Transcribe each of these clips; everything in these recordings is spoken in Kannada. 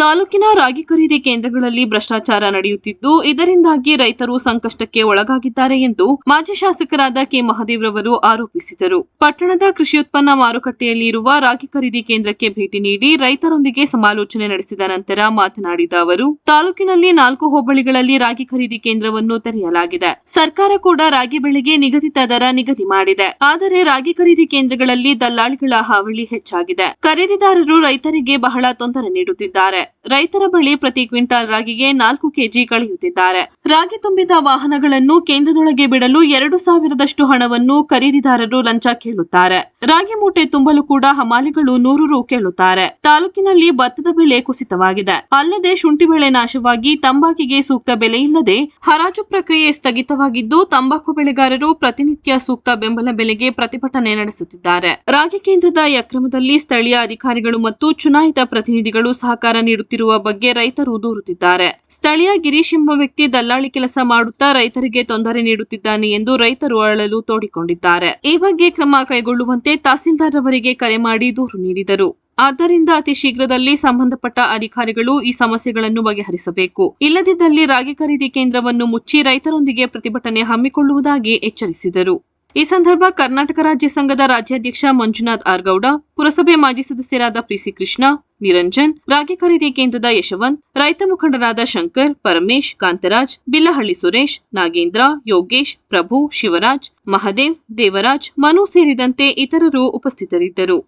ತಾಲೂಕಿನ ರಾಗಿ ಖರೀದಿ ಕೇಂದ್ರಗಳಲ್ಲಿ ಭ್ರಷ್ಟಾಚಾರ ನಡೆಯುತ್ತಿದ್ದು, ಇದರಿಂದಾಗಿ ರೈತರು ಸಂಕಷ್ಟಕ್ಕೆ ಒಳಗಾಗಿದ್ದಾರೆ ಎಂದು ಮಾಜಿ ಶಾಸಕರಾದ ಕೆ ಮಹದೇವ್ರವರು ಆರೋಪಿಸಿದರು. ಪಟ್ಟಣದ ಕೃಷಿ ಉತ್ಪನ್ನ ಮಾರುಕಟ್ಟೆಯಲ್ಲಿ ಇರುವ ರಾಗಿ ಖರೀದಿ ಕೇಂದ್ರಕ್ಕೆ ಭೇಟಿ ನೀಡಿ ರೈತರೊಂದಿಗೆ ಸಮಾಲೋಚನೆ ನಡೆಸಿದ ನಂತರ ಮಾತನಾಡಿದ ಅವರು, ತಾಲೂಕಿನಲ್ಲಿ 4 ಹೋಬಳಿಗಳಲ್ಲಿ ರಾಗಿ ಖರೀದಿ ಕೇಂದ್ರವನ್ನು ತೆರೆಯಲಾಗಿದೆ. ಸರ್ಕಾರ ಕೂಡ ರಾಗಿ ಬೆಳೆಗೆ ನಿಗದಿತ ದರ ನಿಗದಿ ಮಾಡಿದೆ. ಆದರೆ ರಾಗಿ ಖರೀದಿ ಕೇಂದ್ರಗಳಲ್ಲಿ ದಲ್ಲಾಳಿಗಳ ಹಾವಳಿ ಹೆಚ್ಚಾಗಿದೆ. ಖರೀದಿದಾರರು ರೈತರಿಗೆ ಬಹಳ ತೊಂದರೆ ನೀಡುತ್ತಿದ್ದಾರೆ. ರೈತರ ಬಳಿ ಪ್ರತಿ ಕ್ವಿಂಟಾಲ್ ರಾಗಿಗೆ 4 ಕೆಜಿ ಕಳೆಯುತ್ತಿದ್ದಾರೆ. ರಾಗಿ ತುಂಬಿದ ವಾಹನಗಳನ್ನು ಕೇಂದ್ರದೊಳಗೆ ಬಿಡಲು 2,000ದಷ್ಟು ಹಣವನ್ನು ಖರೀದಿದಾರರು ಲಂಚ ಕೇಳುತ್ತಾರೆ. ರಾಗಿ ಮೂಟೆ ತುಂಬಲು ಕೂಡ ಹಮಾಲಿಗಳು 100 ರು ಕೇಳುತ್ತಾರೆ. ತಾಲೂಕಿನಲ್ಲಿ ಭತ್ತದ ಬೆಲೆ ಕುಸಿತವಾಗಿದೆ. ಅಲ್ಲದೆ ಶುಂಠಿ ಬೆಳೆ ನಾಶವಾಗಿ ತಂಬಾಕಿಗೆ ಸೂಕ್ತ ಬೆಲೆ ಇಲ್ಲದೆ ಹರಾಜು ಪ್ರಕ್ರಿಯೆ ಸ್ಥಗಿತವಾಗಿದ್ದು, ತಂಬಾಕು ಬೆಳೆಗಾರರು ಪ್ರತಿನಿತ್ಯ ಸೂಕ್ತ ಬೆಂಬಲ ಬೆಲೆಗೆ ಪ್ರತಿಭಟನೆ ನಡೆಸುತ್ತಿದ್ದಾರೆ. ರಾಗಿ ಕೇಂದ್ರದ ಈ ಅಕ್ರಮದಲ್ಲಿ ಸ್ಥಳೀಯ ಅಧಿಕಾರಿಗಳು ಮತ್ತು ಚುನಾಯಿತ ಪ್ರತಿನಿಧಿಗಳು ಸಹಕಾರ ನೀಡುತ್ತಿರುವ ಬಗ್ಗೆ ರೈತರು ದೂರುತ್ತಿದ್ದಾರೆ. ಸ್ಥಳೀಯ ಗಿರೀಶ್ ಎಂಬ ವ್ಯಕ್ತಿ ದಲ್ಲಾಳಿ ಕೆಲಸ ಮಾಡುತ್ತಾ ರೈತರಿಗೆ ತೊಂದರೆ ನೀಡುತ್ತಿದ್ದಾನೆ ಎಂದು ರೈತರು ಅಳಲು ತೋಡಿಕೊಂಡಿದ್ದಾರೆ. ಈ ಬಗ್ಗೆ ಕ್ರಮ ಕೈಗೊಳ್ಳುವಂತೆ ತಹಸೀಲ್ದಾರ್ ಅವರಿಗೆ ಕರೆ ಮಾಡಿ ದೂರು ನೀಡಿದರು. ಆದ್ದರಿಂದ ಅತಿ ಶೀಘ್ರದಲ್ಲಿ ಸಂಬಂಧಪಟ್ಟ ಅಧಿಕಾರಿಗಳು ಈ ಸಮಸ್ಯೆಗಳನ್ನು ಬಗೆಹರಿಸಬೇಕು. ಇಲ್ಲದಿದ್ದಲ್ಲಿ ರಾಗಿ ಖರೀದಿ ಕೇಂದ್ರವನ್ನು ಮುಚ್ಚಿ ರೈತರೊಂದಿಗೆ ಪ್ರತಿಭಟನೆ ಹಮ್ಮಿಕೊಳ್ಳುವುದಾಗಿ ಎಚ್ಚರಿಸಿದರು. ಈ ಸಂದರ್ಭ ಕರ್ನಾಟಕ ರಾಜ್ಯ ಸಂಘದ ರಾಜ್ಯಾಧ್ಯಕ್ಷ ಮಂಜುನಾಥ್ ಆರ್ ಗೌಡ, ಪುರಸಭೆ ಮಾಜಿ ಸದಸ್ಯರಾದ ಪಿಸಿ ಕೃಷ್ಣ, ನಿರಂಜನ್, ರಾಗಿ ಖರೀದಿ ಕೇಂದ್ರದ ಯಶವಂತ್, ರೈತ ಮುಖಂಡರಾದ ಶಂಕರ್, ಪರಮೇಶ್, ಕಾಂತರಾಜ್, ಬಿಲ್ಲಹಳ್ಳಿ ಸುರೇಶ್, ನಾಗೇಂದ್ರ, ಯೋಗೇಶ್, ಪ್ರಭು, ಶಿವರಾಜ್, ಮಹದೇವ್, ದೇವರಾಜ್, ಮನು ಸೇರಿದಂತೆ ಇತರರು ಉಪಸ್ಥಿತರಿದ್ದರು.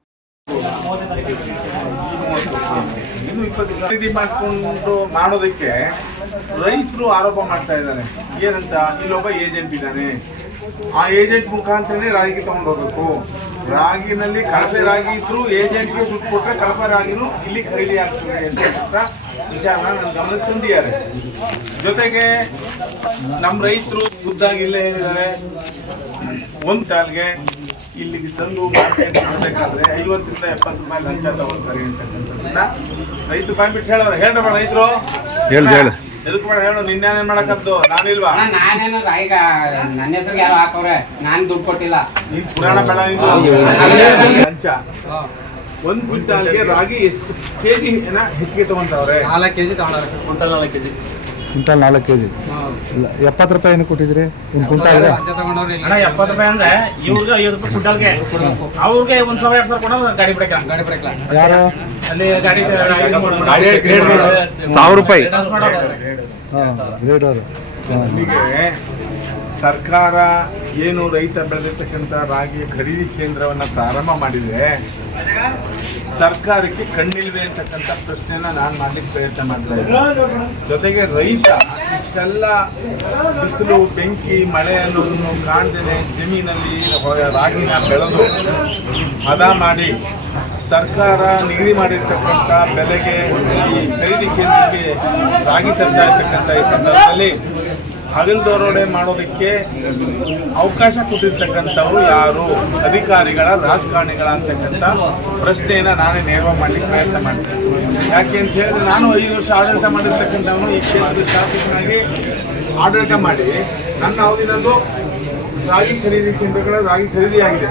ಖರೀದಿ ಮಾಡಿಕೊಂಡು ಮಾಡೋದಕ್ಕೆ ರೈತರು ಆರೋಪ ಮಾಡ್ತಾ ಇದ್ದಾರೆ. ಏನಂತ, ಇಲ್ಲೊಬ್ಬ ಏಜೆಂಟ್ ಇದ್ದಾನೆ, ಆ ಏಜೆಂಟ್ ಮುಖಾಂತರನೇ ರಾಗಿ ತಗೊಂಡು ಹೋಗ್ಬೇಕು. ರಾಗಿನಲ್ಲಿ ಕಳಪೆ ರಾಗಿ ಇದ್ರು ಏಜೆಂಟ್ಗೆ ದುಡ್ಡು ಕೊಟ್ಟರೆ ಕಳಪೆ ರಾಗಿನೂ ಇಲ್ಲಿ ಖರೀದಿ ಆಗ್ತದೆ ಅಂತ ವಿಚಾರನ ನನ್ನ ಗಮನಕ್ಕೆ ತಂದಿದ್ದಾರೆ. ಜೊತೆಗೆ ನಮ್ಮ ರೈತರು ಖುದ್ದಾಗಿ ಇಲ್ಲೇ ಹೇಳಿದ್ದಾರೆ, ಒಂದು ಕಾಲ್ಗೆ ಇಲ್ಲಿಗೆ ತಂದು ಮಾರ್ಕೆಟ್ ಮಾಡಬೇಕಾದ್ರೆ 50ರಿಂದ 70 ರೂಪಾಯಿ ಲಂಚ ತಗೊಳ್ತಾರೆ ಅಂತಕ್ಕಂಥದ್ದನ್ನ ರೈತರು ಬಾಯ್ಬಿಟ್ಟು ಹೇಳೋರು. ಹೇಳ್ರಮ್ಮ ರೈತರು, ಎದಕ್ಕೆ ಮಾಡ ಹೇಳೋ, ನಿನ್ನೇನೇನ್ ಮಾಡಕದ್ದು ನಾನಿಲ್ವಾ? ನಾನೇನು ಈಗ ನನ್ನ ಹೆಸರಿಗೆ ಯಾರು ಹಾಕವ್ರೆ, ನಾನು ದುಡ್ಡು ಕೊಟ್ಟಿಲ್ಲ. ನೀನ್ ಪುರಾಣ ಬೇಡ, ಲಂಚ. 1 ಕ್ವಿಂಟಾಲ್ಗೆ ರಾಗಿ ಎಷ್ಟು ಕೆಜಿ ಹೆಚ್ಚಿಗೆ ತಗೊಂತವ್ರೆ? 4 ಕೆಜಿ ತಗೊಂಡ್ರೆ. Quintal 4 KG. ಕ್ವಿಂಟಲ್ 4 ಕೆಜಿ 70 ರೂಪಾಯಿ ಏನು ಕೊಟ್ಟಿದ್ರಿ ಒಂದು ಕ್ವಿಂಟಾಲ್ಗೆ? ಅಣ್ಣ 70 ರೂಪಾಯಿ ಅಂದ್ರೆ ಇವ್ರಿಗೆ 50 ರೂಪಾಯಿ ಕ್ವಿಂಟಾಲ್ಗೆ, ಅವ್ರಿಗೆ 1,000-2,000 ಕೊಡೋ ಗಾಡಿ ಬಿಡಕ್ಕೆ. ಯಾರು ಅಲ್ಲಿ ಗಾಡಿ 1,000 ರೂಪಾಯಿ ಗ್ರೇಡ್ ಅವರು. ಹೀಗೆ ಸರ್ಕಾರ ಏನು ರೈತ ಬೆಳೆದಿರ್ತಕ್ಕಂಥ ರಾಗಿ ಖರೀದಿ ಕೇಂದ್ರವನ್ನು ಪ್ರಾರಂಭ ಮಾಡಿದೆ, ಸರ್ಕಾರಕ್ಕೆ ಕಣ್ಣಿಲ್ವೇ ಅಂತಕ್ಕಂಥ ಪ್ರಶ್ನೆನ ನಾನು ಮಾಡ್ಲಿಕ್ಕೆ ಪ್ರಯತ್ನ ಮಾಡ್ತಾ ಇದ್ದೀನಿ. ಜೊತೆಗೆ ರೈತ ಇಷ್ಟೆಲ್ಲ ಬಿಸಿಲು, ಬೆಂಕಿ, ಮಳೆ ಅನ್ನೋದನ್ನು ಕಾಣ್ದೇನೆ ಜಮೀನಲ್ಲಿ ರಾಗಿನ ಬೆಳೆದು ಹದ ಮಾಡಿ ಸರ್ಕಾರ ನಿಗದಿ ಮಾಡಿರ್ತಕ್ಕಂಥ ಬೆಲೆಗೆ ಈ ಖರೀದಿ ಕೇಂದ್ರಕ್ಕೆ ರಾಗಿ ತರ್ತಾ ಇರ್ತಕ್ಕಂಥ ಈ ಸಂದರ್ಭದಲ್ಲಿ ಹಗಲ್ದೋರೋಡೆ ಮಾಡೋದಕ್ಕೆ ಅವಕಾಶ ಕೊಟ್ಟಿರ್ತಕ್ಕಂಥವ್ರು ಯಾರು? ಅಧಿಕಾರಿಗಳ, ರಾಜಕಾರಣಿಗಳ ಅಂತಕ್ಕಂಥ ಪ್ರಶ್ನೆಯನ್ನು ನಾನೇ ನೇರವಾಗಿ ಮಾಡಲಿಕ್ಕೆ ಪ್ರಯತ್ನ ಮಾಡ್ತೇನೆ. ಯಾಕೆ ಅಂತ ಹೇಳಿದ್ರೆ, ನಾನು 5 ವರ್ಷ ಆಡಳಿತ ಮಾಡಿರ್ತಕ್ಕಂಥವನು ಈ ಕ್ಷೇತ್ರದ ಶಾಸಕನಾಗಿ ಆಡಳಿತ ಮಾಡಿ ನನ್ನ ಅವಧಿನಲ್ಲೂ ರಾಗಿ ಖರೀದಿ ಕೇಂದ್ರಗಳ ರಾಗಿ ಖರೀದಿಯಾಗಿದೆ.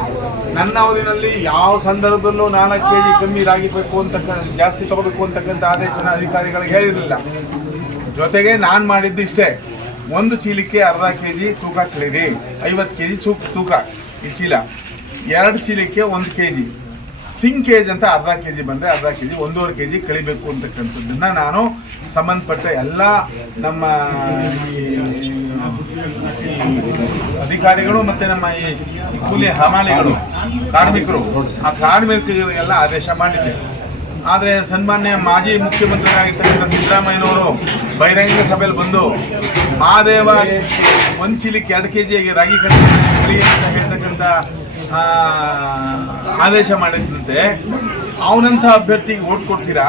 ನನ್ನ ಅವಧಿನಲ್ಲಿ ಯಾವ ಸಂದರ್ಭದಲ್ಲೂ 4 ಕೆಜಿ ಕಮ್ಮಿ ರಾಗಿ ಬೇಕು ಜಾಸ್ತಿ ತಗೋಬೇಕು ಅಂತಕ್ಕಂಥ ಆದೇಶನ ಅಧಿಕಾರಿಗಳಿಗೆ ಹೇಳಿರಲಿಲ್ಲ. ಜೊತೆಗೆ ನಾನು ಮಾಡಿದ್ದು ಇಷ್ಟೇ, 1 ಚೀಲಕ್ಕೆ ಅರ್ಧ ಕೆಜಿ ತೂಕ ಕಳೀರಿ, 50 ಕೆಜಿ ತೂಕ ಈ ಚೀಲ, 2 ಚೀಲಕ್ಕೆ 1 ಕೆಜಿ, ಸಿಂಕೇಜ್ ಅಂತ ಅರ್ಧ ಕೆಜಿ ಬಂದರೆ ಅರ್ಧ ಕೆಜಿ 1.5 ಕೆಜಿ ಕಳಿಬೇಕು ಅಂತಕ್ಕಂಥದ್ದನ್ನು ನಾನು ಸಂಬಂಧಪಟ್ಟ ಎಲ್ಲ ನಮ್ಮ ಅಧಿಕಾರಿಗಳು ಮತ್ತು ನಮ್ಮ ಈ ಕೂಲಿ ಹಮಾಲಿಗಳು, ಕಾರ್ಮಿಕರು, ಆ ಕಾರ್ಮಿಕರಿಗೆಲ್ಲ ಆದೇಶ ಮಾಡಿದ್ದೆ. ಆದರೆ ಸನ್ಮಾನ್ಯ ಮಾಜಿ ಮುಖ್ಯಮಂತ್ರಿಯಾಗಿರ್ತಕ್ಕಂಥ ಸಿದ್ದರಾಮಯ್ಯನವರು ಬಹಿರಂಗ ಸಭೆಯಲ್ಲಿ ಬಂದು ಮಹಾದೇವ 1 ಚೀಲಕ್ಕೆ 2 ಕೆಜಿಯಾಗಿ ರಾಗಿ ಕಳಿ ಅಂತ ಹೇಳ್ತಕ್ಕಂಥ ಆದೇಶ ಮಾಡಿದಂತೆ ಅವನಂಥ ಅಭ್ಯರ್ಥಿಗೆ ಓಟ್ ಕೊಡ್ತೀರಾ?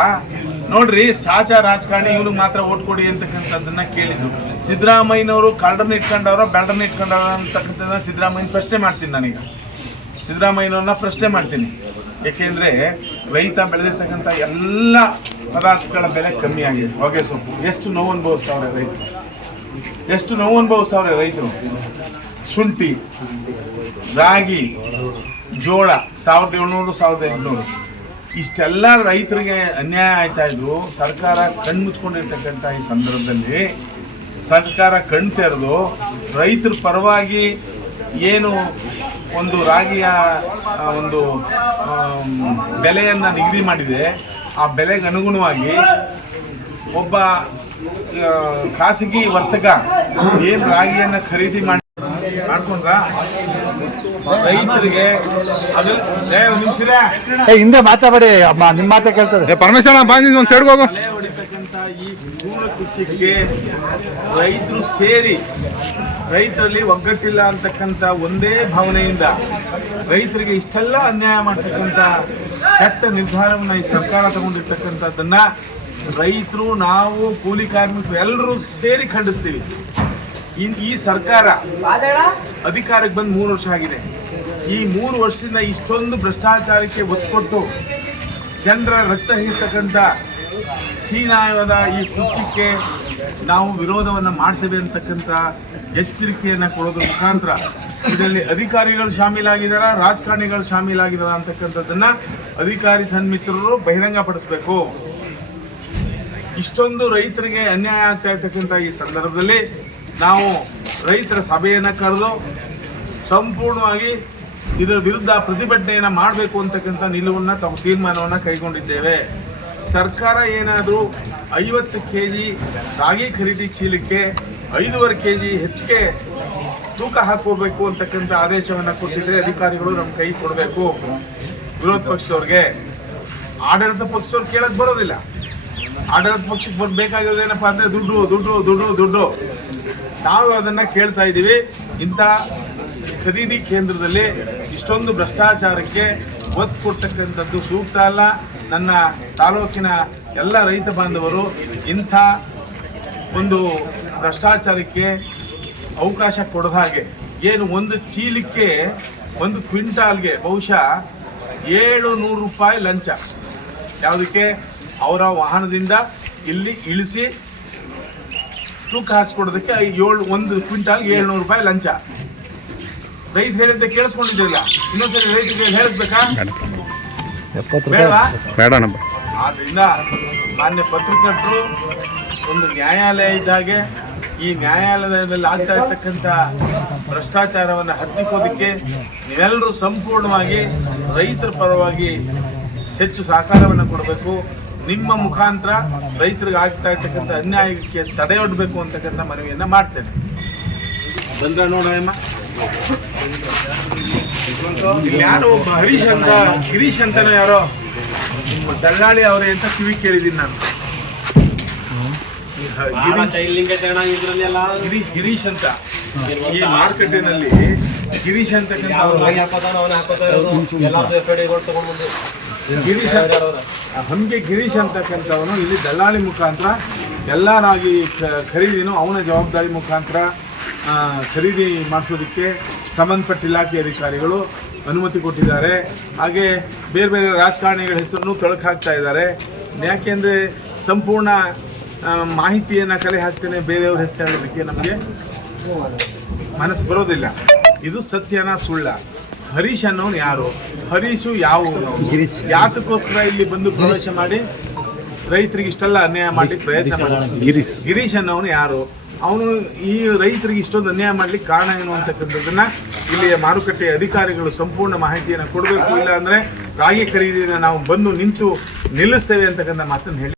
ನೋಡ್ರಿ, ಸಾಚಾ ರಾಜಕಾರಣಿ ಇವನಿಗೆ ಮಾತ್ರ ಓಟ್ ಕೊಡಿ ಅಂತಕ್ಕಂಥದ್ದನ್ನ ಕೇಳಿದ್ರು. ಸಿದ್ದರಾಮಯ್ಯನವರು ಕಾರ್ಡರ್ನ ಇಟ್ಕೊಂಡವ್ರ ಬ್ಯಾಡರ್ನ ಇಟ್ಕೊಂಡವ್ರ ಅಂತಕ್ಕಂಥದ್ದನ್ನ ಸಿದ್ದರಾಮಯ್ಯನ ಪ್ರಶ್ನೆ ಮಾಡ್ತೀನಿ. ನಾನೀಗ ಸಿದ್ದರಾಮಯ್ಯನವ್ರನ್ನ ಪ್ರಶ್ನೆ ಮಾಡ್ತೀನಿ. ಏಕೆಂದರೆ ರೈತ ಬೆಳೆದಿರ್ತಕ್ಕಂಥ ಎಲ್ಲ ಪದಾರ್ಥಗಳ ಬೆಲೆ ಕಮ್ಮಿ ಆಗಿದೆ. ಹೊಗೆ ಸೊಪ್ಪು ಎಷ್ಟು ನೋವು ಅನುಭವಿಸ್ತಾವ್ರೆ ರೈತರು, ಎಷ್ಟು ನೋವು ಅನುಭವಿಸ್ತಾವ್ರೆ ರೈತರು. ಶುಂಠಿ, ರಾಗಿ, ಜೋಳ 1700 1800, ಇಷ್ಟೆಲ್ಲ ರೈತರಿಗೆ ಅನ್ಯಾಯ ಆಯ್ತಾ ಇದ್ರು. ಸರ್ಕಾರ ಕಣ್ಮುಚ್ಕೊಂಡಿರ್ತಕ್ಕಂಥ ಈ ಸಂದರ್ಭದಲ್ಲಿ ಸರ್ಕಾರ ಕಣ್ ತೆರೆದು ರೈತರ ಪರವಾಗಿ ಏನು ಒಂದು ರಾಗಿಯ ಒಂದು ಬೆಲೆಯನ್ನು ನಿಗದಿ ಮಾಡಿದೆ, ಆ ಬೆಲೆಗೆ ಅನುಗುಣವಾಗಿ ಒಬ್ಬ ಖಾಸಗಿ ವರ್ತಕ ಏನು ರಾಗಿಯನ್ನು ಖರೀದಿ ಮಾಡ್ಕೊಂಡ್ರ ರೈತರಿಗೆ ಅದು ಹಿಂದೆ ಮಾತಾಡಿ, ನಿಮ್ಮ ಮಾತೇ ಕೇಳ್ತದೆ. ಪರಮೇಶ್ವರ ಬಂದು ಒಂದು ಸೈಡ್ಗೆ ಹೋಗು. ಬೆಲೆ ಹೊಡಿತಕ್ಕಂಥ ಈ ಕ್ರೂರ ಕೃತ್ಯಕ್ಕೆ ರೈತರು ಸೇರಿ ರೈತರಲ್ಲಿ ಒಗ್ಗಟ್ಟಿಲ್ಲ ಅಂತಕ್ಕಂಥ ಒಂದೇ ಭಾವನೆಯಿಂದ ರೈತರಿಗೆ ಇಷ್ಟೆಲ್ಲ ಅನ್ಯಾಯ ಮಾಡ್ತಕ್ಕಂಥ ಕೆಟ್ಟ ನಿರ್ಧಾರವನ್ನು ಈ ಸರ್ಕಾರ ತಗೊಂಡಿರ್ತಕ್ಕಂಥದ್ದನ್ನ ರೈತರು, ನಾವು, ಕೂಲಿ ಕಾರ್ಮಿಕರು ಎಲ್ಲರೂ ಸೇರಿ ಖಂಡಿಸ್ತೀವಿ. ಈ ಸರ್ಕಾರ ಅಧಿಕಾರಕ್ಕೆ ಬಂದು 3 ವರ್ಷ ಆಗಿದೆ. ಈ 3 ವರ್ಷದಿಂದ ಇಷ್ಟೊಂದು ಭ್ರಷ್ಟಾಚಾರಕ್ಕೆ ಒತ್ತು ಕೊಟ್ಟು ಜನರ ರಕ್ತ ಹೀರ್ತಕ್ಕಂಥ ಹೀನಾಯವಾದ ಈ ಕೃತ್ಯಕ್ಕೆ ನಾವು ವಿರೋಧವನ್ನು ಮಾಡ್ತೇವೆ ಅಂತಕ್ಕಂಥ ಎಚ್ಚರಿಕೆಯನ್ನು ಕೊಡೋದ್ರ ಮುಖಾಂತರ ಇದರಲ್ಲಿ ಅಧಿಕಾರಿಗಳು ಶಾಮೀಲಾಗಿದ್ದಾರಾ, ರಾಜಕಾರಣಿಗಳು ಶಾಮೀಲಾಗಿದ್ದಾರಾ ಅಂತಕ್ಕಂಥದ್ದನ್ನ ಅಧಿಕಾರಿ ಸನ್ಮಿತ್ರರು ಬಹಿರಂಗಪಡಿಸಬೇಕು. ಇಷ್ಟೊಂದು ರೈತರಿಗೆ ಅನ್ಯಾಯ ಆಗ್ತಾ ಇರ್ತಕ್ಕಂಥ ಈ ಸಂದರ್ಭದಲ್ಲಿ ನಾವು ರೈತರ ಸಭೆಯನ್ನು ಕರೆದು ಸಂಪೂರ್ಣವಾಗಿ ಇದರ ವಿರುದ್ಧ ಪ್ರತಿಭಟನೆಯನ್ನು ಮಾಡಬೇಕು ಅಂತಕ್ಕಂಥ ನಿಲುವನ್ನು ತಾವು ತೀರ್ಮಾನವನ್ನು ಕೈಗೊಂಡಿದ್ದೇವೆ. ಸರ್ಕಾರ ಏನಾದರೂ 50 kg ರಾಗಿ ಖರೀದಿ ಚೀಲಕ್ಕೆ 5.5 kg ಹೆಚ್ಚಿಗೆ ತೂಕ ಹಾಕೋಬೇಕು ಅಂತಕ್ಕಂಥ ಆದೇಶವನ್ನು ಕೊಟ್ಟಿದ್ರೆ ಅಧಿಕಾರಿಗಳು ನಮ್ಮ ಕೈ ಕೊಡಬೇಕು. ವಿರೋಧ ಪಕ್ಷದವ್ರಿಗೆ ಆಡಳಿತ ಪಕ್ಷದವ್ರು ಕೇಳಕ್ಕೆ ಬರೋದಿಲ್ಲ. ಆಡಳಿತ ಪಕ್ಷಕ್ಕೆ ಬೇಕಾಗಿರೋದೇನಪ್ಪ ಅಂದರೆ ದುಡ್ಡು ದುಡ್ಡು ದುಡ್ಡು ದುಡ್ಡು. ನಾವು ಅದನ್ನು ಕೇಳ್ತಾ ಇದ್ದೀವಿ. ಇಂಥ ಖರೀದಿ ಕೇಂದ್ರದಲ್ಲಿ ಇಷ್ಟೊಂದು ಭ್ರಷ್ಟಾಚಾರಕ್ಕೆ ಒತ್ತು ಕೊಡ್ತಕ್ಕಂಥದ್ದು ಸೂಕ್ತ ಅಲ್ಲ. ನನ್ನ ತಾಲೂಕಿನ ಎಲ್ಲ ರೈತ ಬಾಂಧವರು ಇಂಥ ಒಂದು ಭ್ರಷ್ಟಾಚಾರಕ್ಕೆ ಅವಕಾಶ ಕೊಡದ ಹಾಗೆ, ಏನು ಒಂದು ಚೀಲಕ್ಕೆ 1 ಕ್ವಿಂಟಾಲ್ಗೆ ಬಹುಶಃ 700 ರೂಪಾಯಿ ಲಂಚ, ಯಾವುದಕ್ಕೆ ಅವರ ವಾಹನದಿಂದ ಇಲ್ಲಿ ಇಳಿಸಿ ತೂಕ ಹಾಕ್ಸ್ಕೊಡೋದಕ್ಕೆ 1 ಕ್ವಿಂಟಾಲ್ಗೆ 700 ರೂಪಾಯಿ ಲಂಚ. ರೈತ ಹೇಳಿದ್ದೆ ಕೇಳಿಸ್ಕೊಂಡಿದ್ದಿಲ್ಲ, ಇನ್ನೊಂದ್ಸರಿ ರೈತರಿಗೆ ಹೇಳಿಸ್ಬೇಕಾ ಬೇಡವಾ? ಬೇಡ ನಮ್ಮ. ಆದ್ರಿಂದ ಮಾನ್ಯ ಪತ್ರಕರ್ತರು ಒಂದು ನ್ಯಾಯಾಲಯ ಇದ್ದಾಗೆ ಈ ನ್ಯಾಯಾಲಯದಲ್ಲಿ ಆಗ್ತಾ ಇರ್ತಕ್ಕಂಥ ಭ್ರಷ್ಟಾಚಾರವನ್ನು ಹತ್ತಿಕ್ಕೋದಕ್ಕೆ ನೀವೆಲ್ಲರೂ ಸಂಪೂರ್ಣವಾಗಿ ರೈತರ ಪರವಾಗಿ ಹೆಚ್ಚು ಸಹಕಾರವನ್ನು ಕೊಡಬೇಕು. ನಿಮ್ಮ ಮುಖಾಂತರ ರೈತರಿಗೆ ಆಗ್ತಾ ಇರ್ತಕ್ಕಂಥ ಅನ್ಯಾಯಕ್ಕೆ ತಡೆಯೊಡ್ಬೇಕು ಅಂತಕ್ಕಂಥ ಮನವಿಯನ್ನು ಮಾಡ್ತೇನೆ. ಬಂದ್ರ ನೋಡೋಣ. ಇಲ್ಲಿ ಯಾರೋ ಒಬ್ಬ ಹರೀಶ್ ಅಂತ, ಗಿರೀಶ್ ಅಂತನೋ ಯಾರೋ ದಲ್ಲಾಳಿ ಅವರೇ ಅಂತ ಕಿವಿ ಕೇಳಿದ್ದೀನಿ ನಾನು. ಗಿರೀಶ್ ಅಂತ ಈ ಮಾರುಕಟ್ಟೆನಲ್ಲಿ ಗಿರೀಶ್ ಅಂತಕ್ಕಂಥ ಹಂಗೆ ಗಿರೀಶ್ ಅಂತಕ್ಕಂಥವನು ಇಲ್ಲಿ ದಲ್ಲಾಳಿ ಮುಖಾಂತರ ಎಲ್ಲ ರಾಗಿ ಖರೀದಿನೂ ಅವನ ಜವಾಬ್ದಾರಿ ಮುಖಾಂತರ ಖರೀದಿ ಮಾಡಿಸೋದಕ್ಕೆ ಸಂಬಂಧಪಟ್ಟ ಇಲಾಖೆ ಅಧಿಕಾರಿಗಳು ಅನುಮತಿ ಕೊಟ್ಟಿದ್ದಾರೆ. ಹಾಗೆ ಬೇರೆ ಬೇರೆ ರಾಜಕಾರಣಿಗಳ ಹೆಸರನ್ನು ತಳಕು ಹಾಕ್ತಾ ಇದ್ದಾರೆ. ಯಾಕೆಂದರೆ ಸಂಪೂರ್ಣ ಮಾಹಿತಿಯನ್ನು ಕಲೆ ಹಾಕ್ತೇನೆ, ಬೇರೆಯವ್ರ ಹೆಸರು ಹೇಳೋದಕ್ಕೆ ನಮಗೆ ಮನಸ್ಸು ಬರೋದಿಲ್ಲ. ಇದು ಸತ್ಯನ ಸುಳ್ಳ? ಹರೀಶ್ ಅನ್ನೋನು ಯಾರು? ಹರೀಶು ಯಾವ ಯಾತಕ್ಕೋಸ್ಕರ ಇಲ್ಲಿ ಬಂದು ಪ್ರವೇಶ ಮಾಡಿ ರೈತರಿಗೆ ಇಷ್ಟೆಲ್ಲ ಅನ್ಯಾಯ ಮಾಡಿ ಪ್ರಯತ್ನ ಮಾಡಿ? ಗಿರೀಶ್ ಅನ್ನೋನು ಯಾರು? ಅವನು ಈ ರೈತರಿಗೆ ಇಷ್ಟೊಂದು ಅನ್ಯಾಯ ಮಾಡ್ಲಿಕ್ಕೆ ಕಾರಣ ಏನು ಅಂತಕ್ಕಂಥದ್ದನ್ನ ಇಲ್ಲಿಯ ಮಾರುಕಟ್ಟೆ ಅಧಿಕಾರಿಗಳು ಸಂಪೂರ್ಣ ಮಾಹಿತಿಯನ್ನು ಕೊಡಬೇಕು. ಇಲ್ಲ ಅಂದರೆ ರಾಗಿ ಖರೀದಿಯನ್ನು ನಾವು ಬಂದು ನಿಲ್ಲಿಸ್ತೇವೆ ಅಂತಕ್ಕಂಥ ಮಾತನ್ನು ಹೇಳಿ